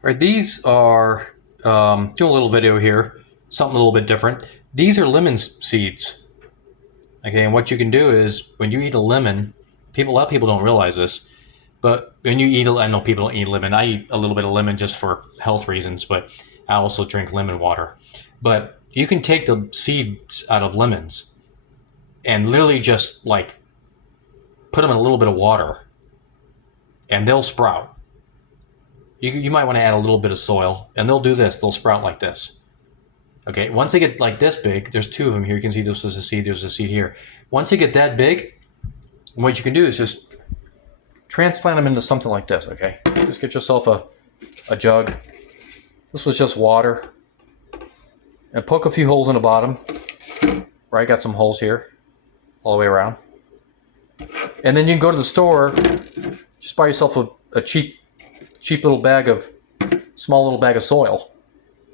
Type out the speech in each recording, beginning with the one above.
All right, these are doing a little video here, something a little bit different. These are lemon seeds. Okay, and what you can do is when you eat a lemon, a lot of people don't realize this, but when you eat, I know people don't eat lemon. I eat a little bit of lemon just for health reasons, but I also drink lemon water. But you can take the seeds out of lemons and literally just like put them in a little bit of water, and they'll sprout. You might want to add a little bit of soil, and they'll do this. They'll sprout like this. Okay, once they get like this big, there's two of them here. You can see this is a seed, there's a seed here. Once they get that big, what you can do is just transplant them into something like this, okay? Just get yourself a jug. This was just water. And poke a few holes in the bottom. Right, got some holes here, all the way around. And then you can go to the store, just buy yourself a cheap little small little bag of soil,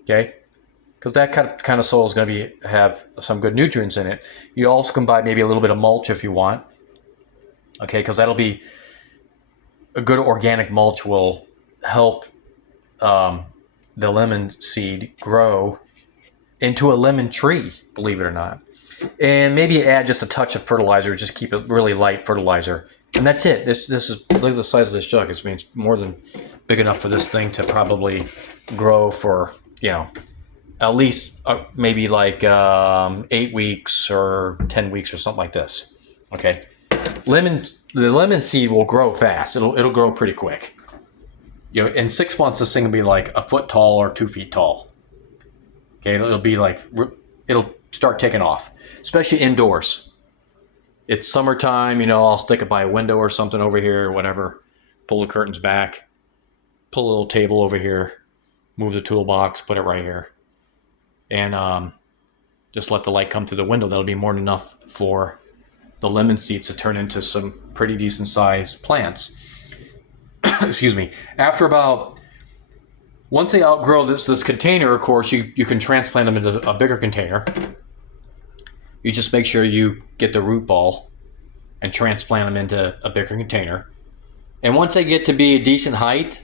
okay? Because that kind of soil is going to have some good nutrients in it. You also can buy maybe a little bit of mulch if you want, okay? Because that'll be a good organic mulch will help the lemon seed grow into a lemon tree, believe it or not. And maybe add just a touch of fertilizer, just keep it really light fertilizer. And that's it. This is, look at the size of this jug. It means more than big enough for this thing to probably grow for, at least maybe like 8 weeks or 10 weeks or something like this. Okay. The lemon seed will grow fast. It'll grow pretty quick. In 6 months, this thing will be like a foot tall or 2 feet tall. Okay. It'll start taking off, especially indoors. It's summertime, I'll stick it by a window or something over here or whatever. Pull the curtains back, pull a little table over here, move the toolbox, put it right here. And just let the light come through the window. That'll be more than enough for the lemon seeds to turn into some pretty decent sized plants. Excuse me. Once they outgrow this container, of course, you can transplant them into a bigger container. You just make sure you get the root ball and transplant them into a bigger container. And once they get to be a decent height,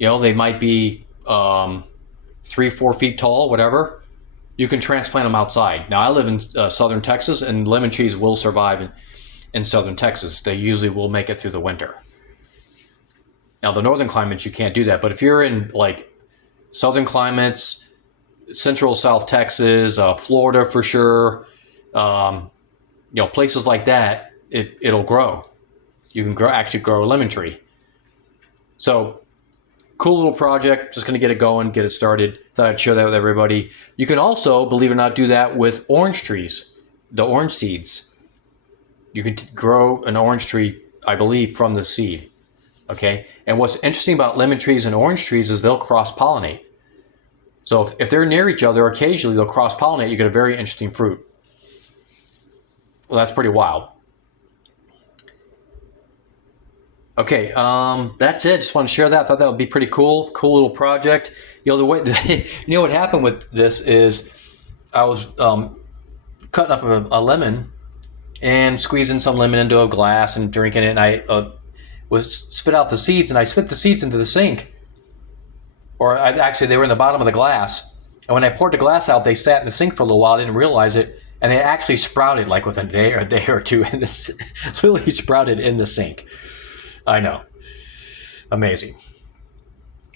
they might be 3-4 feet tall, whatever, you can transplant them outside. Now, I live in southern Texas, and lemon trees will survive in southern Texas. They usually will make it through the winter. Now, the northern climates, you can't do that. But if you're in like southern climates, central South Texas, Florida for sure, places like that, it'll grow. You can actually grow a lemon tree. So cool little project. Just going to get it going, get it started. Thought I'd share that with everybody. You can also, believe it or not, do that with orange trees, the orange seeds. You can grow an orange tree, I believe, from the seed. Okay. And what's interesting about lemon trees and orange trees is they'll cross-pollinate. So if they're near each other, occasionally they'll cross-pollinate. You get a very interesting fruit. Well, that's pretty wild. Okay, that's it. Just want to share that. I thought that would be pretty cool. Cool little project. What happened with this is I was cutting up a lemon and squeezing some lemon into a glass and drinking it. And I was spit out the seeds, and I spit the seeds into the sink. Actually, they were in the bottom of the glass. And when I poured the glass out, they sat in the sink for a little while. I didn't realize it. And they actually sprouted like within a day or two, and this literally sprouted in the sink. I know, amazing.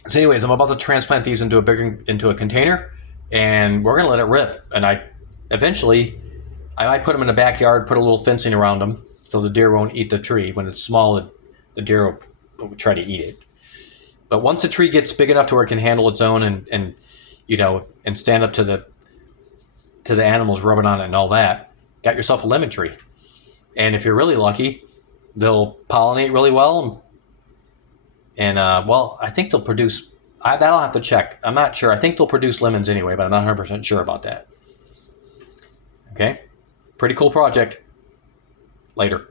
So, anyways, I'm about to transplant these into a container, and we're gonna let it rip. And I might put them in the backyard, put a little fencing around them, so the deer won't eat the tree. When it's small, the deer will try to eat it. But once the tree gets big enough to where it can handle its own and stand up to the animals rubbing on it and all that, got yourself a lemon tree. And if you're really lucky, they'll pollinate really well. And I think they'll produce, that'll have to check. I'm not sure. I think they'll produce lemons anyway, but I'm not 100% sure about that. Okay. Pretty cool project. Later.